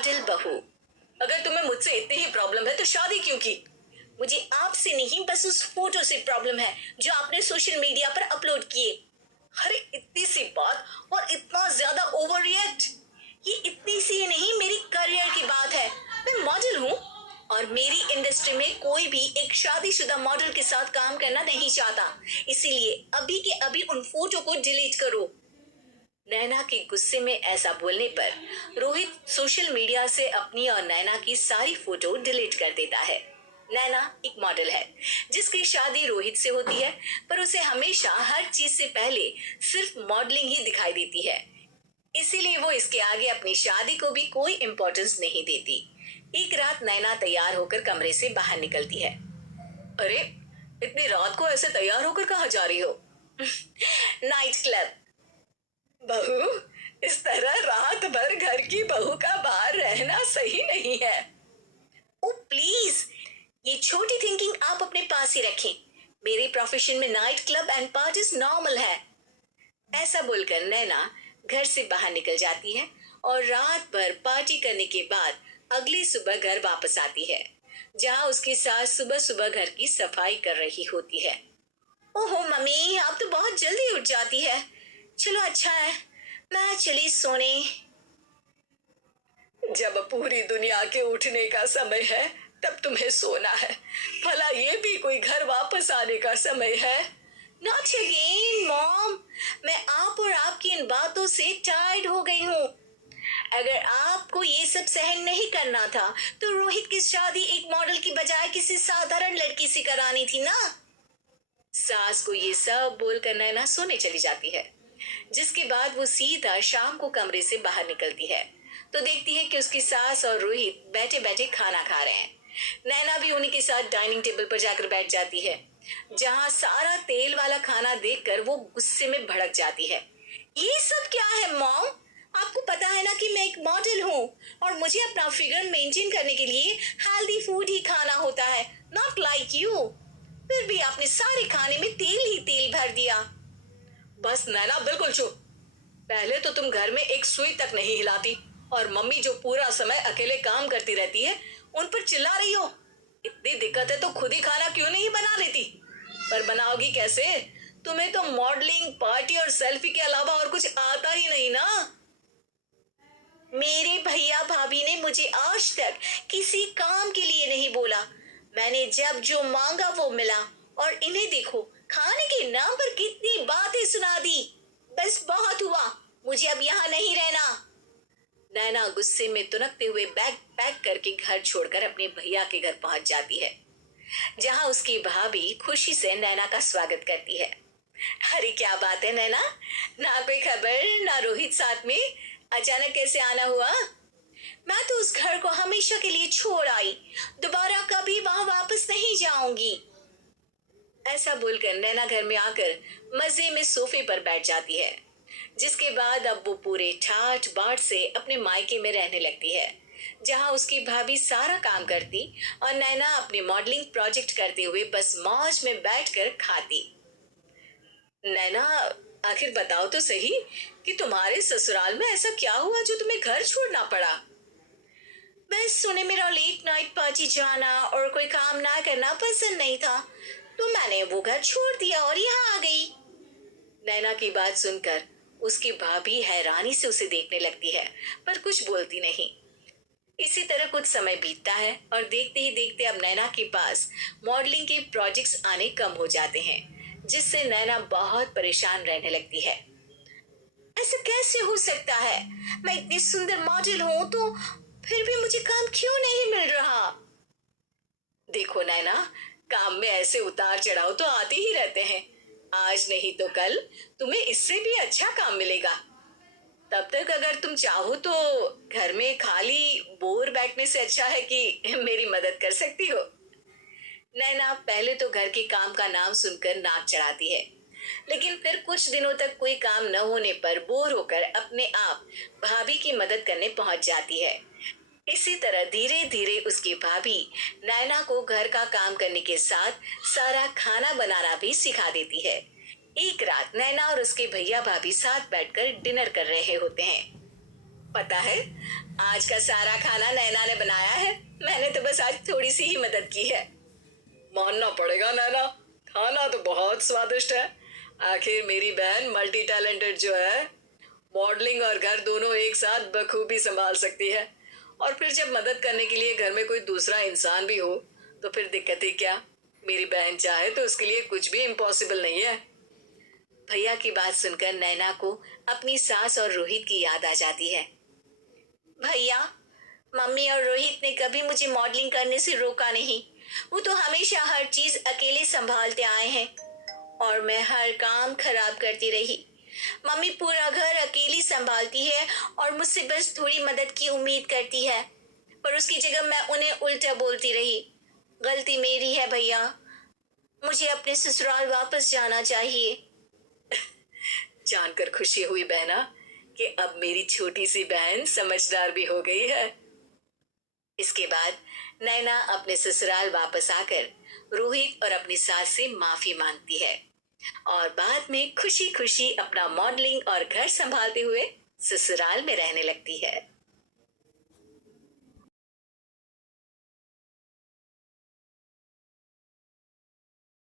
Model बहू। अगर तुम्हें मुझसे इतनी ही प्रॉब्लम है तो शादी क्यों की? मुझे आपसे नहीं, बस उस फोटो से प्रॉब्लम है जो आपने सोशल मीडिया पर अपलोड किए। अरे इतनी सी बात और इतना ज्यादा ओवर रिएक्ट। ये इतनी सी नहीं, मेरी करियर की बात है। मैं मॉडल हूँ और मेरी इंडस्ट्री में कोई भी एक शादीशुदा मॉडल के साथ काम करना नहीं चाहता। इसीलिए अभी के अभी उन फोटो को डिलीट करो। नैना के गुस्से में ऐसा बोलने पर रोहित सोशल मीडिया से अपनी और नैना की सारी फोटो डिलीट कर देता है। नैना एक मॉडल है जिसकी शादी रोहित से होती है, पर उसे हमेशा हर चीज से पहले सिर्फ मॉडलिंग ही दिखाई देती है। इसीलिए वो इसके आगे अपनी शादी को भी कोई इम्पोर्टेंस नहीं देती। एक रात नैना तैयार होकर कमरे से बाहर निकलती है। अरे इतनी रात को ऐसे तैयार होकर कहाँ जा रही हो? Night club. बहू, इस तरह रात भर घर की बहू का बाहर रहना सही नहीं है। ओ प्लीज, ये छोटी थिंकिंग आप अपने पास ही रखें। मेरे प्रोफेशन में night club and parties normal है। ऐसा बोलकर नैना घर से बाहर निकल जाती है और रात भर पार्टी करने के बाद अगली सुबह घर वापस आती है, जहां उसकी सास सुबह सुबह घर की सफाई कर रही होती है। ओहो मम्मी, आप तो बहुत जल्दी उठ जाती है। चलो अच्छा है, मैं चली सोने। जब पूरी दुनिया के उठने का समय है तब तुम्हें सोना है। भला ये भी कोई घर वापस आने का समय है? नॉट अगेन मॉम, मैं आप और आपकी इन बातों से टायर्ड हो गई हूँ। अगर आपको ये सब सहन नहीं करना था तो रोहित की शादी एक मॉडल की बजाय किसी साधारण लड़की से करानी थी ना। सास को ये सब बोलकर नैना सोने चली जाती है, जिसके बाद वो सीधा शाम को कमरे से बाहर निकलती है तो देखती है कि उसकी सास और रोहित बैठे बैठे खाना खा रहे हैं। नैना भी उन्हीं के साथ डाइनिंग टेबल पर जाकर बैठ जाती है, जहां सारा तेल वाला खाना देखकर वो गुस्से में भड़क जाती है। ये सब क्या है मॉम? आपको पता है ना कि मैं एक मॉडल हूँ और मुझे अपना फिगर मेंटेन करने के लिए हेल्दी फूड ही खाना होता है, नॉट लाइक यू। फिर भी आपने सारे खाने में तेल ही तेल भर दिया। बस नैना बिल्कुल चुप। पहले तो तुम घर में एक सुई तक नहीं हिलाती और मम्मी जो पूरा समय अकेले काम करती रहती है उन पर चिल्ला रही हो। इतनी दिक्कत है तो खुद ही खाना क्यों नहीं बना लेती? पर बनाओगी कैसे? तुम्हें तो मॉडलिंग, पार्टी और सेल्फी के अलावा और कुछ आता ही नहीं ना। मेरे भैया भाभी ने मुझे आज तक किसी काम के लिए नहीं बोला। मैंने जब जो मांगा वो मिला और इन्हें देखो, खाने के नाम पर कितनी बातें सुना दी। बस बहुत हुआ, मुझे अब यहाँ नहीं रहना। नैना गुस्से में तुनकते हुए बैग पैक करके घर छोड़कर अपने भैया के घर पहुंच जाती है, जहां उसकी भाभी खुशी से नैना का स्वागत करती है। अरे क्या बात है नैना, ना कोई खबर ना रोहित साथ में, अचानक कैसे आना हुआ? मैं तो उस घर को हमेशा के लिए छोड़ आई, दोबारा कभी वहां वापस नहीं जाऊंगी। ऐसा बोलकर नैना घर में आकर मजे में सोफे पर बैठ जाती है, जिसके बाद अब वो पूरे ठाठ बाट से अपने मायके में रहने लगती है, जहां उसकी भाभी सारा काम करती और नैना अपने मॉडलिंग प्रोजेक्ट करते हुए बस मौज में बैठकर खाती। नैना, आखिर बताओ तो सही कि तुम्हारे ससुराल में ऐसा क्या हुआ जो तुम्हें घर छोड़ना पड़ा? बस सुने मेरा लेट नाइट पार्टी जाना और कोई काम ना करना पसंद नहीं था, तो मैंने वो घर छोड़ दिया और यहाँ आ गई। नैना की बात सुनकर उसकी भाभी हैरानी से उसे देखने लगती है, पर कुछ बोलती नहीं। इसी तरह कुछ समय बीतता है और देखते ही देखते अब नैना के पास मॉडलिंग के प्रोजेक्ट्स आने कम हो जाते हैं, जिससे नैना बहुत परेशान रहने लगती है। ऐसा कैसे हो सकता है? मैं इतनी सुंदर मॉडल हूँ तो फिर भी मुझे काम क्यों नहीं मिल रहा? देखो नैना, काम में ऐसे उतार चढ़ाव तो आते ही रहते हैं। आज नहीं तो कल तुम्हें इससे भी अच्छा काम मिलेगा। तब तक अगर तुम चाहो तो घर में खाली बोर बैठने से अच्छा है कि मेरी मदद कर सकती हो। नैना पहले तो घर के काम का नाम सुनकर नाक चढ़ाती है, लेकिन फिर कुछ दिनों तक कोई काम न होने पर बोर होकर अपने आप भाभी की मदद करने पहुंच जाती है। इसी तरह धीरे धीरे उसकी भाभी नैना को घर का काम करने के साथ सारा खाना बनाना भी सिखा देती है। एक रात नैना और उसके भैया भाभी साथ बैठकर डिनर कर रहे होते हैं। पता है, आज का सारा खाना नैना ने बनाया है। मैंने तो बस आज थोड़ी सी ही मदद की है। मानना पड़ेगा नैना, खाना तो बहुत स्वादिष्ट है। आखिर मेरी बहन मल्टी टैलेंटेड जो है, मॉडलिंग और घर दोनों एक साथ बखूबी संभाल सकती है। और फिर जब मदद करने के लिए घर में कोई दूसरा इंसान भी हो तो फिर दिक्कत ही क्या। मेरी बहन चाहे तो उसके लिए कुछ भी इम्पॉसिबल नहीं है। भैया की बात सुनकर नैना को अपनी सास और रोहित की याद आ जाती है। भैया, मम्मी और रोहित ने कभी मुझे मॉडलिंग करने से रोका नहीं। वो तो हमेशा हर चीज अकेले संभालते आए हैं और मैं हर काम खराब करती रही। मम्मी पूरा घर अकेली संभालती है और मुझसे बस थोड़ी मदद की उम्मीद करती है, पर उसकी जगह मैं उन्हें उल्टा बोलती रही। गलती मेरी है भैया, मुझे अपने ससुराल वापस जाना चाहिए। जानकर खुशी हुई बहना कि अब मेरी छोटी सी बहन समझदार भी हो गई है। इसके बाद नैना अपने ससुराल वापस आकर रोहित और अपनी सास से माफी मांगती है और बाद में खुशी खुशी अपना मॉडलिंग और घर संभालते हुए ससुराल में रहने लगती है।